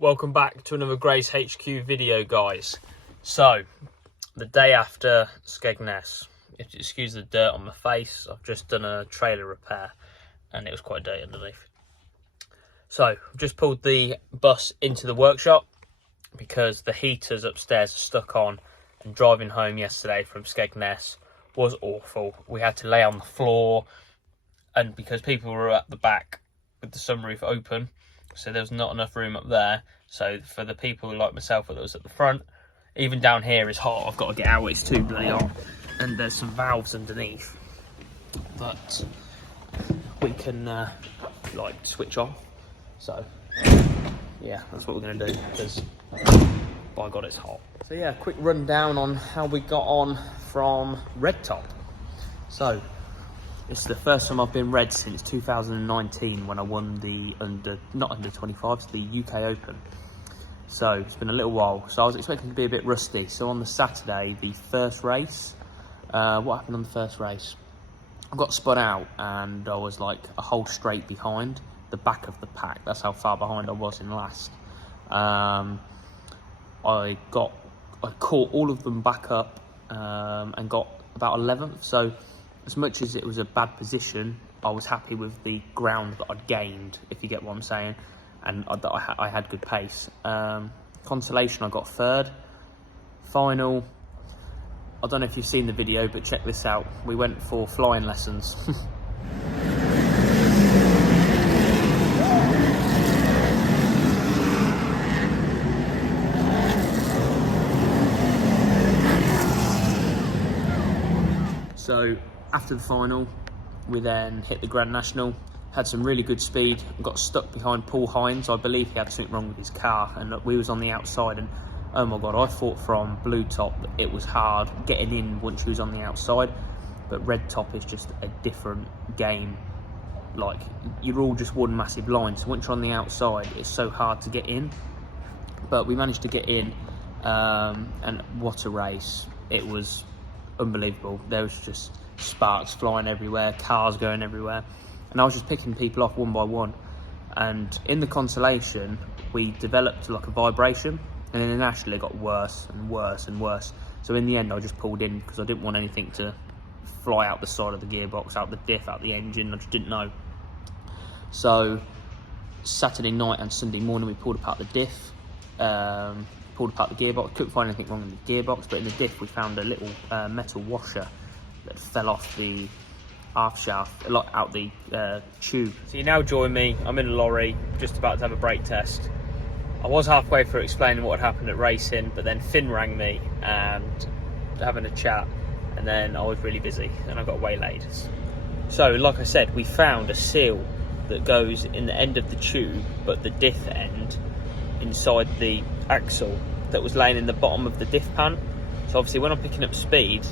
Welcome back to another GraysHQ video, guys. So, the day after Skegness, if you excuse the dirt on my face, I've just done a trailer repair and it was quite dirty underneath. So, I've just pulled the bus into the workshop because the heaters upstairs are stuck on, and driving home yesterday from Skegness was awful. We had to lay on the floor, and because people were at the back with the sunroof open, so there was not enough room up there. So for the people like myself that was at the front, even down here is hot. I've got to get out, it's too bloody hot. And there's some valves underneath that we can like switch off. So yeah, that's what we're gonna do, because by God it's hot. So yeah, quick rundown on how we got on from red top. So it's the first time I've been red since 2019 when I won the not under 25s, the UK Open. So it's been a little while. So I was expecting to be a bit rusty. So on the Saturday, the first race, what happened on the first race? I got spun out and I was like a whole straight behind the back of the pack. That's how far behind I was in last. I caught all of them back up and got about 11th. So as much as it was a bad position, I was happy with the ground that I'd gained, if you get what I'm saying, and that I had good pace. Consolation, I got third. Final, I don't know if you've seen the video, but check this out. We went for flying lessons. So after the final, we then hit the Grand National, had some really good speed, got stuck behind Paul Hines. I believe he had something wrong with his car, and we was on the outside, and oh my God, I thought from blue top that it was hard getting in once you was on the outside, but red top is just a different game. Like, you're all just one massive line, so once you're on the outside, it's so hard to get in. But we managed to get in, and what a race. It was unbelievable. There was just sparks flying everywhere, cars going everywhere, and I was just picking people off one by one. And in the consolation, we developed like a vibration, and then nationally it got worse and worse and worse. So in the end, I just pulled in because I didn't want anything to fly out the side of the gearbox, out the diff, out the engine. I just didn't know. So Saturday night and Sunday morning, we pulled apart the diff, pulled apart the gearbox. Couldn't find anything wrong in the gearbox, but in the diff we found a little metal washer that fell off the aft shaft, a lot out the tube. So you now join me. I'm in a lorry, just about to have a brake test. I was halfway through explaining what had happened at racing, but then Finn rang me and having a chat, and then I was really busy and I got waylaid. So like I said, we found a seal that goes in the end of the tube, but the diff end inside the axle, that was laying in the bottom of the diff pan. So obviously when I'm picking up speed,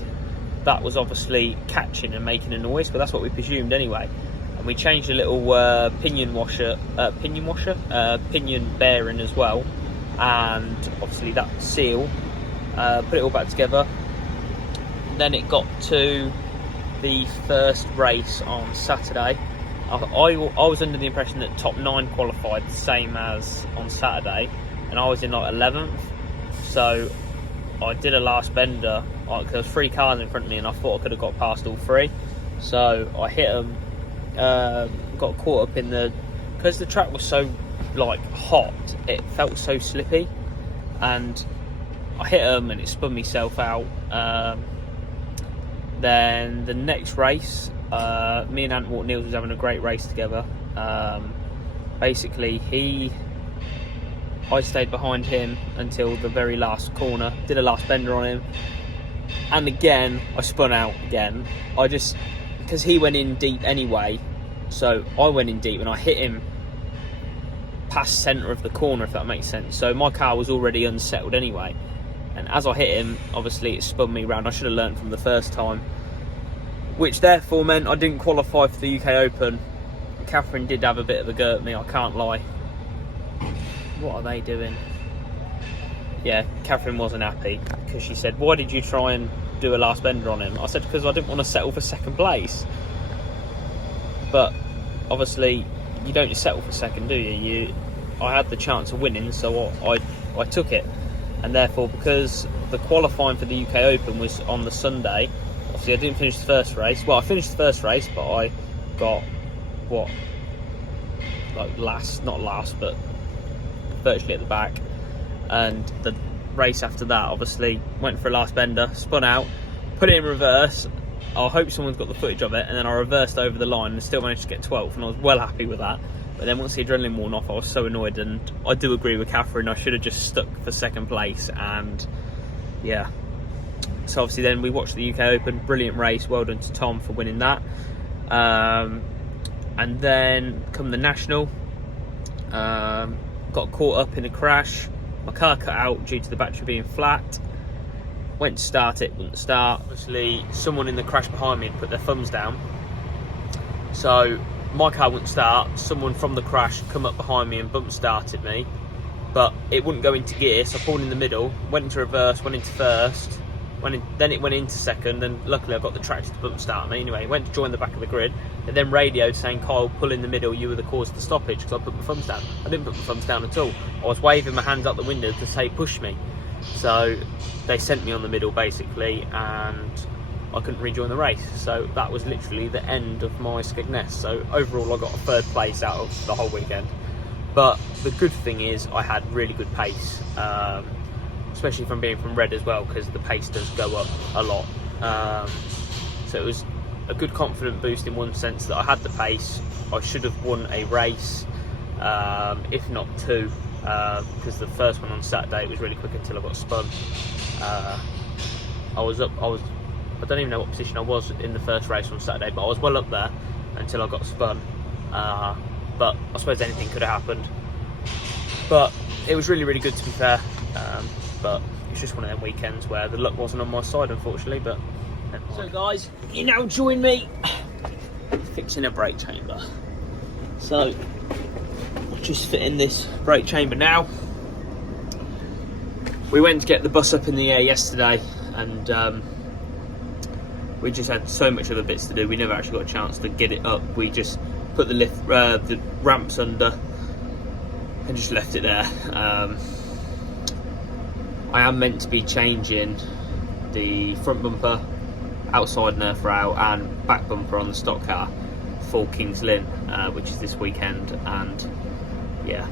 that was obviously catching and making a noise, but that's what we presumed anyway. And we changed a little pinion bearing as well, and obviously that seal, put it all back together. Then it got to the first race on Saturday. I was under the impression that top 9 qualified the same as on Saturday, and I was in like 11th. So I did a last bender, because there was 3 cars in front of me and I thought I could have got past all 3. So I hit them, got caught up in because the track was so like hot, it felt so slippy, and I hit them and it spun myself out. Then the next race, me and Ant Niels was having a great race together. Basically I stayed behind him until the very last corner, did a last bender on him, and again I spun out again. Because he went in deep anyway, so I went in deep and I hit him past centre of the corner, if that makes sense. So my car was already unsettled anyway, and as I hit him, obviously it spun me round. I should have learned from the first time, which therefore meant I didn't qualify for the UK Open. Catherine did have a bit of a go at me, I can't lie. What are they doing? Yeah, Catherine wasn't happy because she said, why did you try and do a last bender on him? I said, because I didn't want to settle for second place. But obviously you don't settle for second, do you? I had the chance of winning, so I took it. And therefore, because the qualifying for the UK Open was on the Sunday, obviously I didn't finish the first race. Well, I finished the first race, but I got, what, like not last, but virtually at the back. And the race after that, obviously, went for a last bender, spun out, put it in reverse. I hope someone's got the footage of it, and then I reversed over the line and still managed to get 12th, and I was well happy with that. But then once the adrenaline worn off, I was so annoyed, and I do agree with Catherine, I should have just stuck for second place, and yeah. So obviously then we watched the UK Open, brilliant race, well done to Tom for winning that. And then come the National, got caught up in a crash, my car cut out due to the battery being flat. Went to start it, wouldn't start. Obviously, someone in the crash behind me had put their thumbs down. So my car wouldn't start. Someone from the crash come up behind me and bump started me, but it wouldn't go into gear. So I pulled in the middle, went into reverse, went into first, then it went into second, and luckily I got the tractor to bump start me. Anyway, went to join the back of the grid, and then radioed saying, "Kyle, pull in the middle. You were the cause of the stoppage," because I put my thumbs down. I didn't put my thumbs down at all. I was waving my hands out the window to say, "Push me." So they sent me on the middle basically, and I couldn't rejoin the race. So that was literally the end of my Skegness. So overall I got a third place out of the whole weekend. But the good thing is I had really good pace, especially from being from Red as well, because the pace does go up a lot. So it was a good confident boost in one sense that I had the pace. I should have won a race, if not two. Because the first one on Saturday was really quick until I got spun. I don't even know what position I was in the first race on Saturday, but I was well up there until I got spun. But I suppose anything could have happened. But it was really, really good, to be fair. But it's just one of them weekends where the luck wasn't on my side, unfortunately. But so guys, you now join me fixing a brake chamber. So just fitting this brake chamber now. We went to get the bus up in the air yesterday, and we just had so much other bits to do. We never actually got a chance to get it up. We just put the ramps under and just left it there. I am meant to be changing the front bumper, outside nerf rail, and back bumper on the Stockcar for Kings Lynn, which is this weekend, and yeah,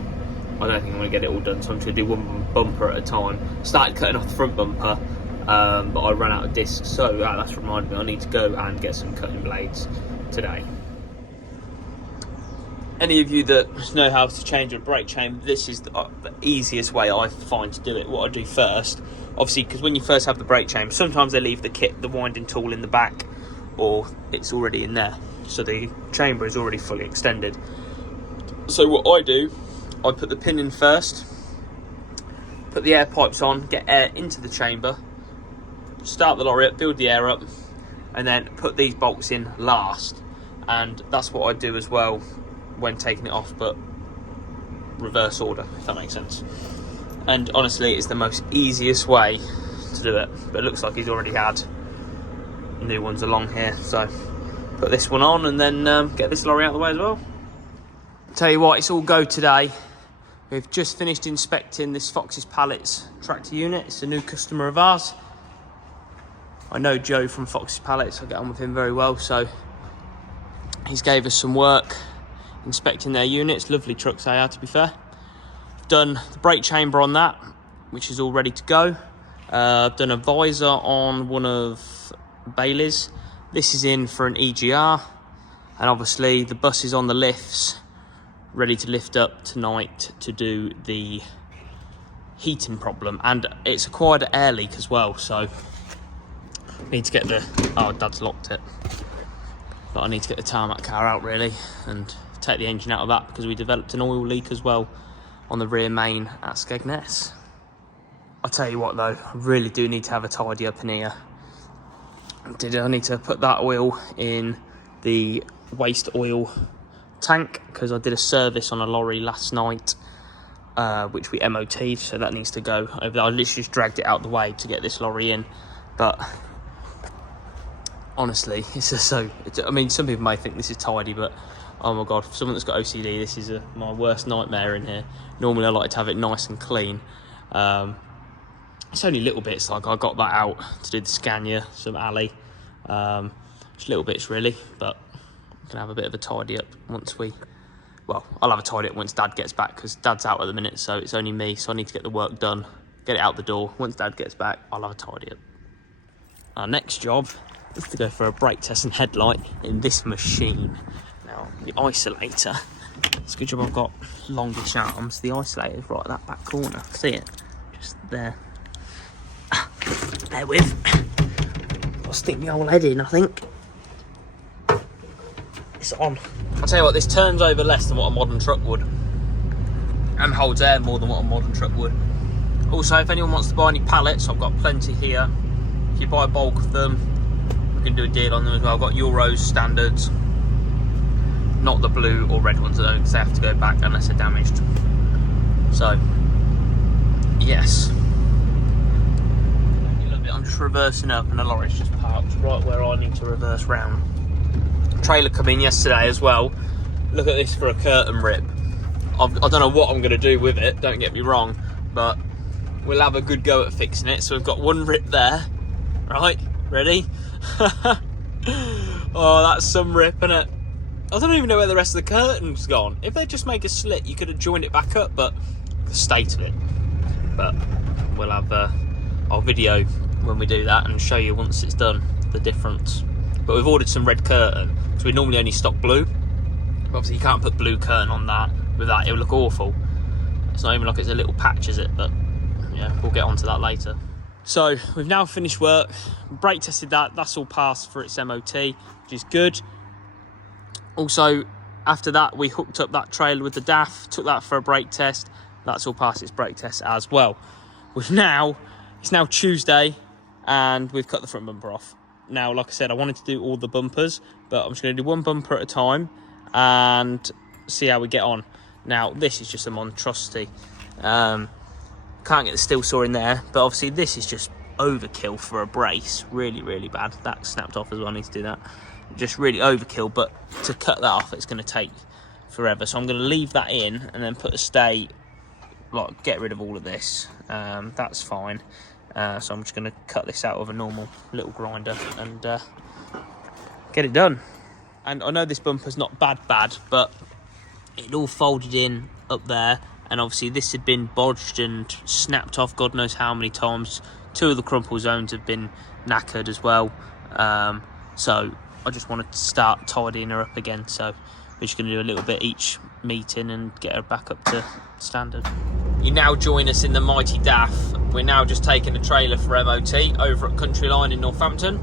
I don't think I'm going to get it all done, so I'm just going to do one bumper at a time. Started cutting off the front bumper, but I ran out of discs, so that's reminded me I need to go and get some cutting blades today. Any of you that know how to change a brake chamber, this is the easiest way I find to do it. What I do first, obviously, because when you first have the brake chamber, sometimes they leave the kit, the winding tool in the back, or it's already in there, so the chamber is already fully extended. So what I do, I put the pin in first, put the air pipes on, get air into the chamber, start the lorry up, build the air up, and then put these bolts in last. And that's what I do as well when taking it off, but reverse order, if that makes sense. And honestly, it's the most easiest way to do it. But it looks like he's already had new ones along here, so put this one on and then get this lorry out of the way as well. Tell you what, it's all go today. We've just finished inspecting this Fox's Pallets tractor unit. It's a new customer of ours. I know Joe from Fox's Pallets, I get on with him very well, so he's gave us some work inspecting their units. Lovely trucks they are, to be fair. I've done the brake chamber on that, which is all ready to go. I've done a visor on one of Bailey's. This is in for an EGR, and obviously the bus is on the lifts, ready to lift up tonight to do the heating problem, and it's acquired an air leak as well, so I need to get Dad's locked it, but I need to get the tarmac car out really and take the engine out of that, because we developed an oil leak as well on the rear main at Skegness. I'll tell you what though, I really do need to have a tidy up in here. I need to put that oil in the waste oil tank, because I did a service on a lorry last night, which we MOT'd, so that needs to go over there. I literally just dragged it out the way to get this lorry in, but honestly, it's just so, I mean, some people may think this is tidy, but Oh my god, for someone that's got OCD, this is my worst nightmare in here. Normally I like to have it nice and clean. It's only little bits, like I got that out to do the Scania, some alley. Just little bits really, but I'm gonna have a bit of a tidy up once well, I'll have a tidy up once Dad gets back, because Dad's out at the minute, so it's only me, so I need to get the work done, get it out the door. Once Dad gets back, I'll have a tidy up. Our next job is to go for a brake test and headlight in this machine. Now, the isolator, it's a good job I've got longish arms. The isolator is right at that back corner, see it? Just there. Bear with. I'll stick my old head in, I think. It's on. I'll tell you what, this turns over less than what a modern truck would, and holds air more than what a modern truck would. Also, if anyone wants to buy any pallets, I've got plenty here. If you buy a bulk of them, we can do a deal on them as well. I've got Euros standards, not the blue or red ones, though, because they have to go back unless they're damaged. So, yes. I'm just reversing up and the lorry's just parked right where I need to reverse round. Trailer come in yesterday as well. Look at this for a curtain rip. I don't know what I'm going to do with it, don't get me wrong, but we'll have a good go at fixing it. So we've got one rip there, right? Ready? Oh, that's some rip, isn't it? I don't even know where the rest of the curtain's gone. If they just make a slit, you could have joined it back up, but the state of it. But we'll have our video when we do that and show you once it's done the difference. But we've ordered some red curtain, because we normally only stock blue. But obviously you can't put blue curtain on that. With that it'll look awful. It's not even like it's a little patch, is it? But yeah, we'll get onto that later. So we've now finished work, brake tested that, that's all passed for its MOT, which is good. Also, after that we hooked up that trailer with the DAF, took that for a brake test, that's all passed its brake test as well. It's now Tuesday, and we've cut the front bumper off. Now, like I said, I wanted to do all the bumpers, but I'm just going to do one bumper at a time and see how we get on. Now, this is just a monstrosity. Can't get the steel saw in there, but obviously this is just overkill for a brace. Really, really bad. That snapped off as well, I need to do that. Just really overkill, but to cut that off, it's going to take forever. So I'm going to leave that in and then put a stay, like get rid of all of this. That's fine. So I'm just going to cut this out of a normal little grinder and get it done. And I know this bumper's not bad, but it all folded in up there, and obviously this had been bodged and snapped off God knows how many times. Two of the crumple zones have been knackered as well. So I just wanted to start tidying her up again. So we're just going to do a little bit each meeting and get her back up to standard. You now join us in the mighty DAF. We're now just taking a trailer for MOT over at Country Line in Northampton.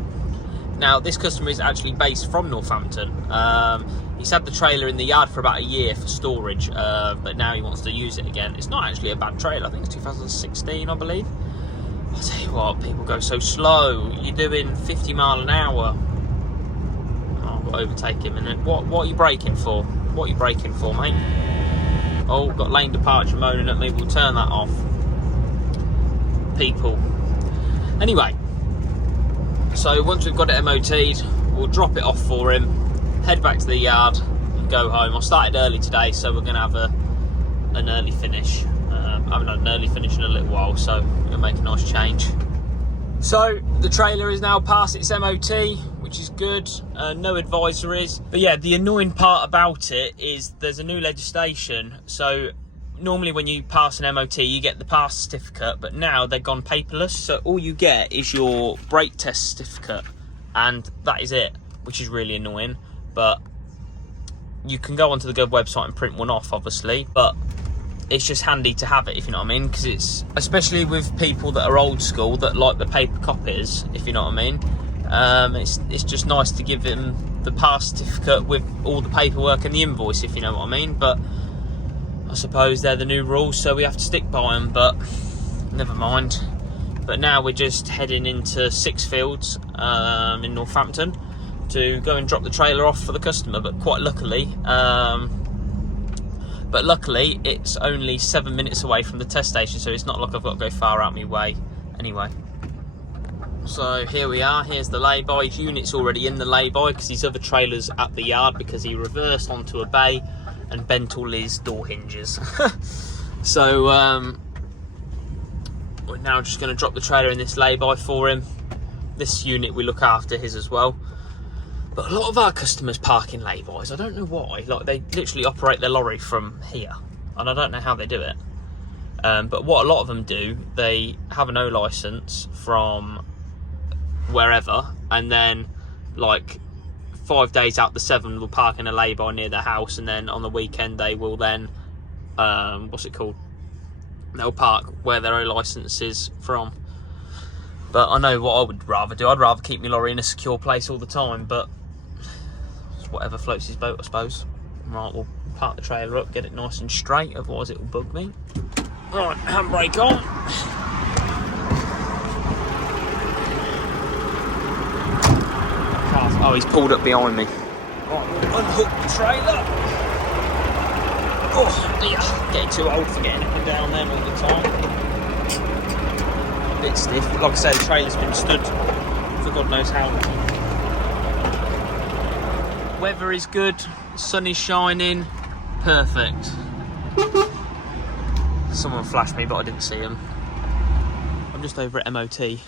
Now, this customer is actually based from Northampton. He's had the trailer in the yard for about a year for storage, but now he wants to use it again. It's not actually a bad trailer. I think it's 2016, I believe. I'll tell you what, people go so slow. You're doing 50 mile an hour. Oh, I've got to overtake him. And what are you braking for? What are you braking for, mate? Oh, got lane departure moaning at me. We'll turn that off. People. Anyway, so once we've got it MOT'd, we'll drop it off for him, head back to the yard and go home. I started early today, so we're going to have an early finish. I haven't had an early finish in a little while, so we'll make a nice change. So the trailer is now past its MOT, which is good. No advisories. But yeah, the annoying part about it is there's a new legislation. So normally when you pass an MOT, you get the pass certificate, but now they've gone paperless. So all you get is your brake test certificate, and that is it, which is really annoying. But you can go onto the Gov website and print one off, obviously, but it's just handy to have it, if you know what I mean, because it's, especially with people that are old school that like the paper copies, if you know what I mean, it's just nice to give them the pass certificate with all the paperwork and the invoice, if you know what I mean. But I suppose they're the new rules, so we have to stick by them, but never mind. But now we're just heading into Sixfields in Northampton to go and drop the trailer off for the customer. But quite luckily, it's only 7 minutes away from the test station, so it's not like I've got to go far out my way anyway. So here we are, here's the lay-by. His unit's already in the lay-by because his other trailer's at the yard because he reversed onto a bay and bent all his door hinges. So we're now just going to drop the trailer in this lay-by for him. This unit we look after his as well. But a lot of our customers park in lay-bys. I don't know why. Like, they literally operate their lorry from here, and I don't know how they do it. But what a lot of them do, they have an O licence from wherever, and then like 5 days out the 7 will park in a lay-by near their house, and then on the weekend they will then what's it called, they'll park where their O licence is from. But I know what I would rather do. I'd rather keep my lorry in a secure place all the time, but it's whatever floats his boat, I suppose. Right, we'll park the trailer up, get it nice and straight, otherwise it will bug me. Right, handbrake on. Oh, he's pulled up behind me. Right, we'll unhook the trailer. Oh dear, getting too old for getting up and down them all the time. A bit stiff. Like I say, the trailer's been stood for God knows how long. Weather is good, the sun is shining, perfect. Someone flashed me, but I didn't see him. I'm just over at MOT.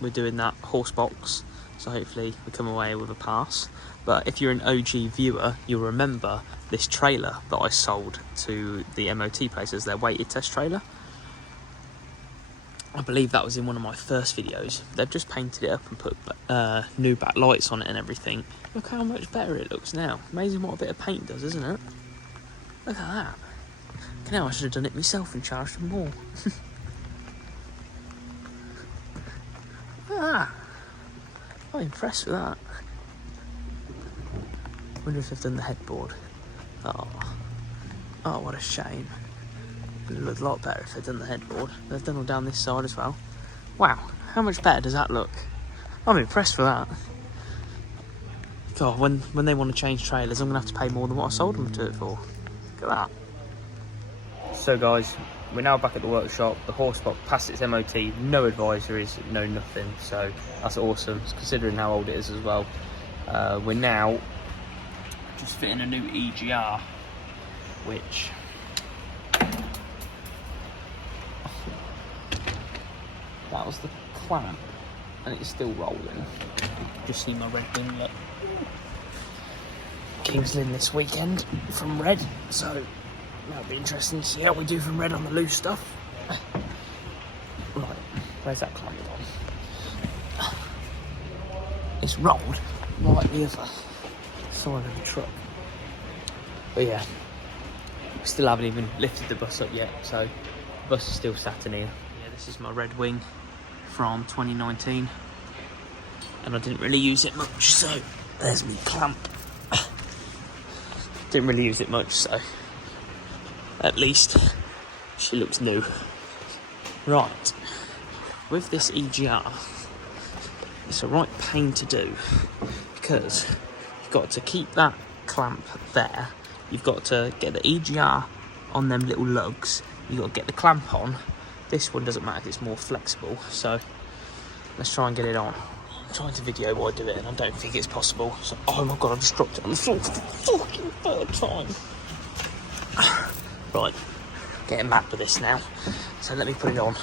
We're doing that Horsebox, so hopefully we come away with a pass. But if you're an OG viewer, you'll remember this trailer that I sold to the MOT place as their weighted test trailer. I believe that was in one of my first videos. They've just painted it up and put new backlights on it and everything. Look how much better it looks now. Amazing what a bit of paint does, isn't it? Look at that. Now I should have done it myself and charged them more. Look at that. I'm impressed with that. Wonder if they've done the headboard. Oh, what a shame. It would look a lot better if they'd done the headboard. They've done all down this side as well. Wow, how much better does that look? I'm impressed with that. God, when they want to change trailers, I'm going to have to pay more than what I sold them to it for. Look at that. So guys, we're now back at the workshop. The Horsebox passed its MOT, no advisories, no nothing. So that's awesome, considering how old it is as well. We're now just fitting a new EGR, which that was the clamp, and it's still rolling. Just see my red winglet. Kings Lynn this weekend from Red, so that'll be interesting to see how we do from Red on the loose stuff. Right, where's that clamp on? It's rolled right the other side of the truck. But yeah, we still haven't even lifted the bus up yet, so the bus is still sat in here. Yeah, this is my red wing from 2019, and I didn't really use it much, so there's my clamp. Didn't really use it much, so at least she looks new. Right, with this EGR, it's a right pain to do because you've got to keep that clamp there, you've got to get the EGR on them little lugs, you've got to get the clamp on. This one doesn't matter, it's more flexible, so let's try and get it on. I'm trying to video while I do it and I don't think it's possible. So, oh my god, I just dropped it on the floor for the fucking third time. Right, getting mad with this now, so let me put it on.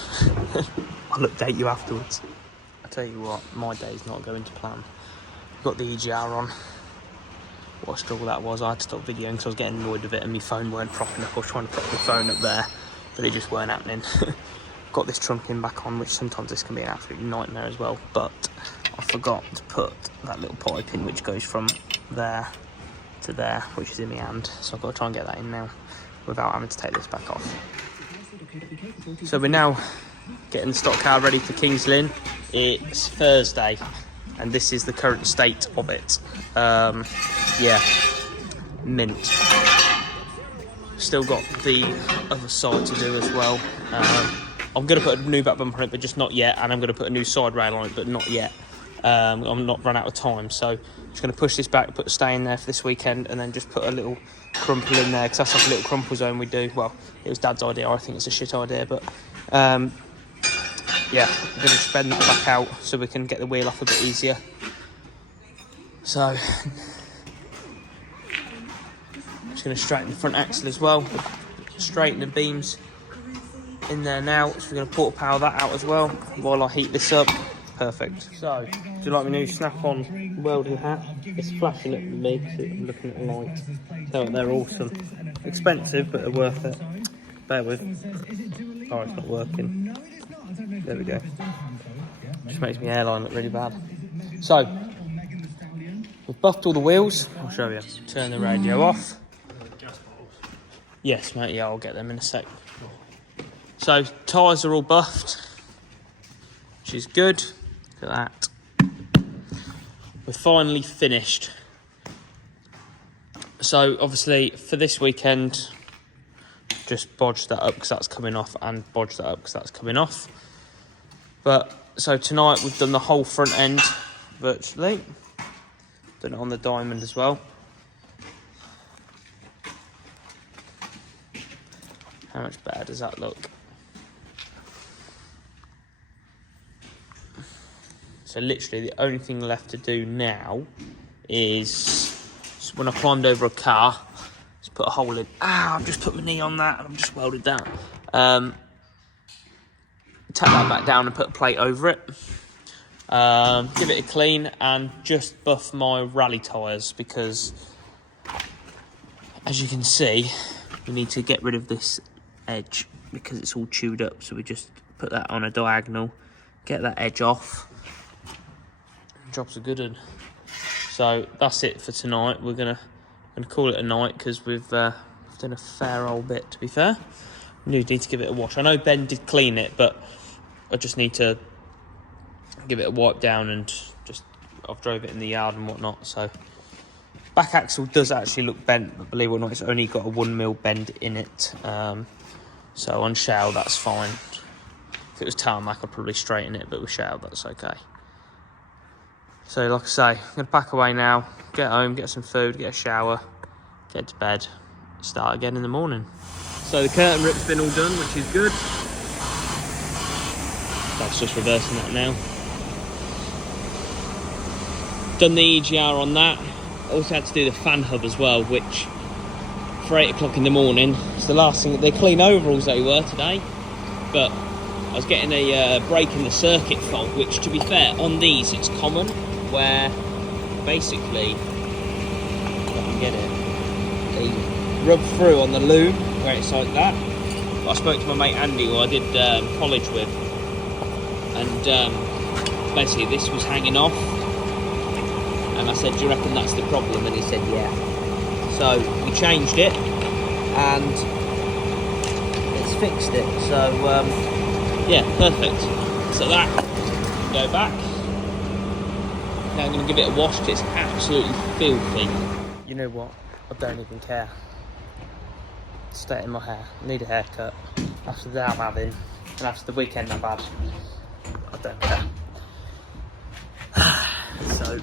I'll update you afterwards. I tell you what, my day's not going to plan. Got the EGR on. What a struggle that was. I had to stop videoing because I was getting annoyed with it and my phone weren't propping up. I was trying to prop my phone up there, but it just weren't happening. Got this trunking back on, which sometimes this can be an absolute nightmare as well, but I forgot to put that little pipe in which goes from there to there, which is in my hand, so I've got to try and get that in now without having to take this back off. So we're now getting the stock car ready for Kings Lynn. It's Thursday and this is the current state of it. Yeah, mint. Still got the other side to do as well. I'm going to put a new back bumper on it, but just not yet, and I'm going to put a new side rail on it, but not yet. I'm not run out of time, so I'm just going to push this back, put a stay in there for this weekend, and then just put a little crumple in there, because that's like a little crumple zone we do. Well, it was Dad's idea, I think it's a shit idea, but yeah, I'm going to just bend that back out so we can get the wheel off a bit easier. So I'm just going to straighten the front axle as well, straighten the beams in there now, so we're going to porta power that out as well while I heat this up. Perfect. So, do you like my new snap-on welding hat? It's flashing at me, so I'm looking at the light. So they're awesome. Expensive, but they're worth it. Bear with. Oh, it's not working. There we go. Just makes my hairline look really bad. So, we've buffed all the wheels. I'll show you. Turn the radio off. Yes, mate, yeah, I'll get them in a sec. So, tyres are all buffed, which is good. Look at that. We're finally finished. So, obviously, for this weekend, just bodge that up because that's coming off, and bodge that up because that's coming off. But, so tonight we've done the whole front end, virtually. Done it on the diamond as well. How much better does that look? So literally the only thing left to do now is, when I climbed over a car, just put a hole in. I've just put my knee on that and I've just welded that. Tap that back down and put a plate over it. Give it a clean and just buff my rally tyres, because as you can see, we need to get rid of this edge because it's all chewed up. So we just put that on a diagonal, get that edge off. Job's a good one. So that's it for tonight. We're gonna call it a night because we've done a fair old bit, to be fair. We need to give it a wash. I know Ben did clean it, but I just need to give it a wipe down, and just I've drove it in the yard and whatnot. So back axle does actually look bent, but believe it or not, it's only got a 1mm bend in it. So on shale, that's fine. If it was tarmac, I'd probably straighten it, but with shale, that's okay. So like I say, I'm going to pack away now, get home, get some food, get a shower, get to bed, start again in the morning. So the curtain rip's been all done, which is good. That's just reversing that now. Done the EGR on that. Also had to do the fan hub as well, which for 8 o'clock in the morning, it's the last thing. They're clean overalls they were today, but I was getting a break in the circuit fault, which, to be fair, on these it's common, where basically, if I can get it, they rub through on the loom where it's like that. But I spoke to my mate Andy, who I did college with, and basically this was hanging off, and I said, do you reckon that's the problem? And he said, yeah. So we changed it, and it's fixed it. So yeah, perfect. So that can go back. Now I'm going to give it a wash. It's absolutely filthy. You know what? I don't even care. Stay in my hair. I need a haircut. After the day I'm having, and after the weekend I've had, I don't care. So,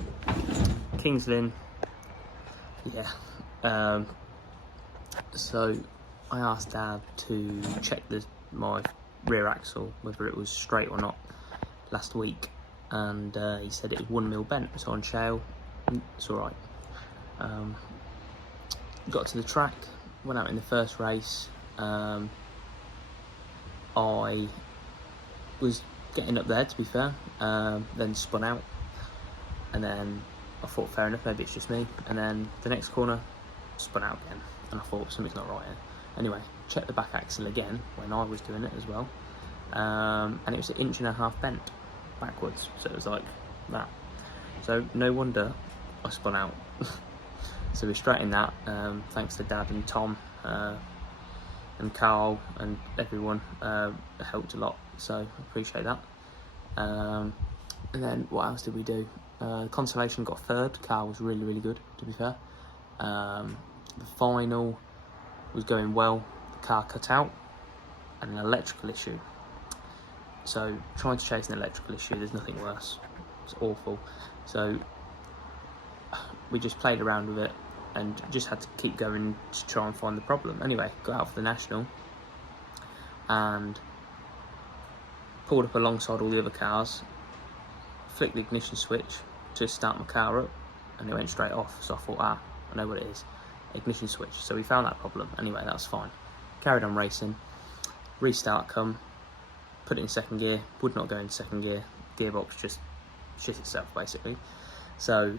Kings Lynn. Yeah. So I asked Dad to check my rear axle, whether it was straight or not, last week, and he said it was 1mm bent. So on shale, it's all right. Got to the track, went out in the first race. I was getting up there, to be fair, then spun out, and then I thought, fair enough, maybe it's just me, and then the next corner spun out again, and I thought something's not right here. Anyway, checked the back axle again when I was doing it as well, and it was 1.5 inches bent backwards, so it was like that. So no wonder I spun out. So we straightened that, thanks to Dad and Tom and Carl and everyone. It helped a lot, so I appreciate that. And then what else did we do? Consolation got third. Carl was really, really good, to be fair. The final was going well. The car cut out, and an electrical issue. So trying to chase an electrical issue, there's nothing worse. It's awful. So we just played around with it and just had to keep going to try and find the problem. Anyway, got out for the national, and pulled up alongside all the other cars, flicked the ignition switch to start my car up, and it went straight off. So I thought, I know what it is, ignition switch. So we found that problem. Anyway, that was fine. Carried on racing. Restart come, put it in second gear, would not go in second gear. Gearbox just shit itself basically. So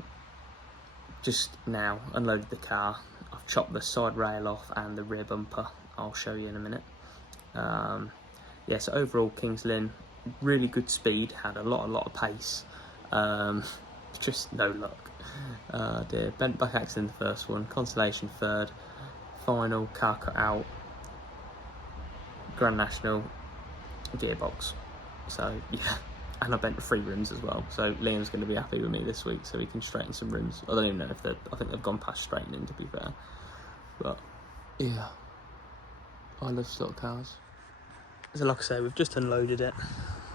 just now unloaded the car. I've chopped the side rail off and the rear bumper. I'll show you in a minute. Yeah, so overall Kings Lynn, really good speed, had a lot of pace. Just no luck. Dear, bent back axle in the first one, consolation third, final car cut out, Grand National, gearbox. So yeah, and I bent 3 rims as well. So Liam's going to be happy with me this week, so he can straighten some rims. I don't even know if I think they've gone past straightening, to be fair. But yeah, I love stock cars. So like I say, we've just unloaded it.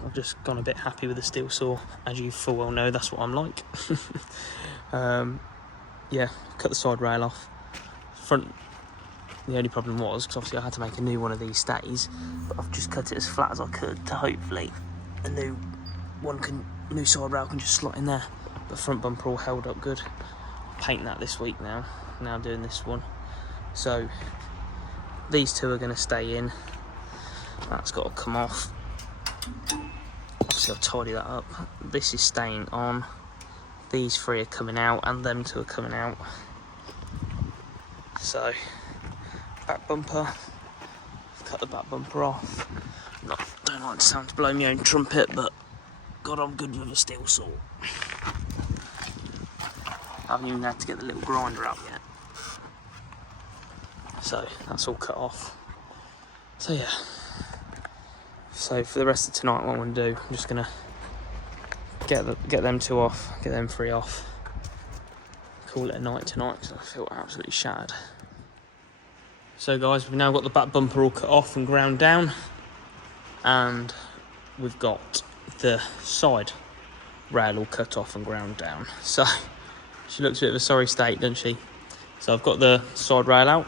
I've just gone a bit happy with the steel saw. As you full well know, that's what I'm like. Yeah, cut the side rail off. Front, the only problem was, because obviously I had to make a new one of these stays, but I've just cut it as flat as I could to hopefully a new side rail can just slot in there. The front bumper all held up good. Painting that this week now. Now doing this one. So these two are going to stay in. That's got to come off. Obviously I'll tidy that up. This is staying on. These 3 are coming out, and them 2 are coming out. So back bumper. Cut the back bumper off. Don't like to sound to blow my own trumpet, but God, I'm good with a steel saw. I haven't even had to get the little grinder out yet. So that's all cut off. So yeah. So for the rest of tonight, what I'm going to do, I'm just going to get them 2 off, get them 3 off, call it a night tonight, because I feel absolutely shattered. So guys, we've now got the back bumper all cut off and ground down, and we've got the side rail all cut off and ground down. So she looks a bit of a sorry state, doesn't she? So I've got the side rail out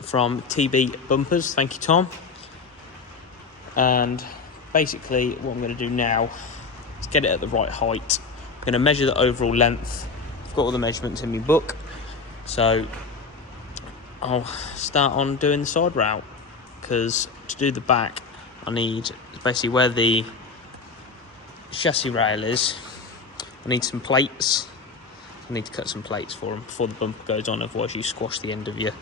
from TB Bumpers, thank you Tom. And basically what I'm going to do now is get it at the right height. I'm going to measure the overall length. I've got all the measurements in my book, so I'll start on doing the side rail, because to do the back I need basically where the chassis rail is. I need some plates. I need to cut some plates for them before the bumper goes on, otherwise you squash the end of your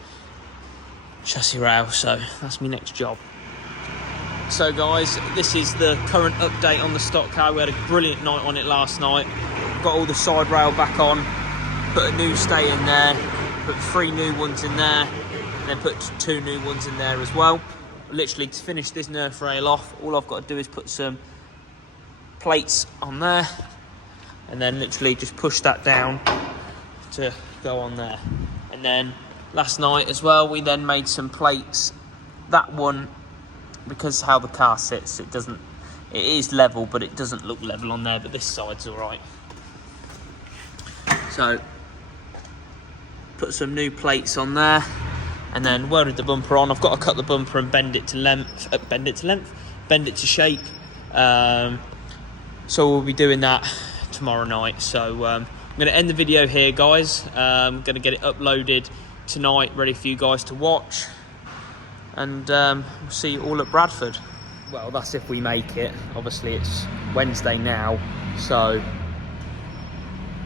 chassis rail. So that's my next job. So guys, this is the current update on the stock car. We had a brilliant night on it last night. Got all the side rail back on, put a new stay in there, put 3 new ones in there, and then put 2 new ones in there as well. Literally, to finish this nerf rail off, all I've got to do is put some plates on there, and then literally just push that down to go on there. And then last night as well, we then made some plates. That one, because how the car sits, it is level, but it doesn't look level on there, but this side's all right. So put some new plates on there, and then welded the bumper on. I've got to cut the bumper and bend it to shape. So we'll be doing that tomorrow night. So I'm going to end the video here, guys. I'm going to get it uploaded tonight, ready for you guys to watch. And we'll see you all at Bradford. Well, that's if we make it. Obviously it's Wednesday now, so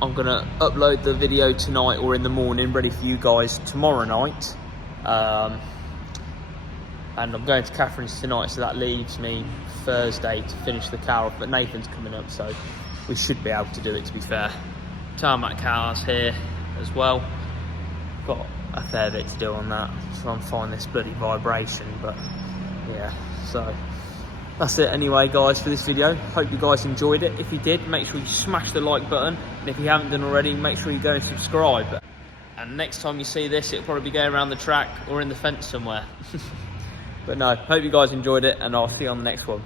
I'm gonna upload the video tonight or in the morning, ready for you guys tomorrow night. And I'm going to Catherine's tonight, so that leaves me Thursday to finish the car off, but Nathan's coming up, so we should be able to do it, to be fair. Tarmac cars here as well. Got a fair bit to do on that, try and find this bloody vibration, but yeah, so that's it anyway, guys, for this video. Hope you guys enjoyed it. If you did, make sure you smash the like button, and if you haven't done already, make sure you go and subscribe. And next time you see this, it'll probably be going around the track or in the fence somewhere. But no, hope you guys enjoyed it, and I'll see you on the next one.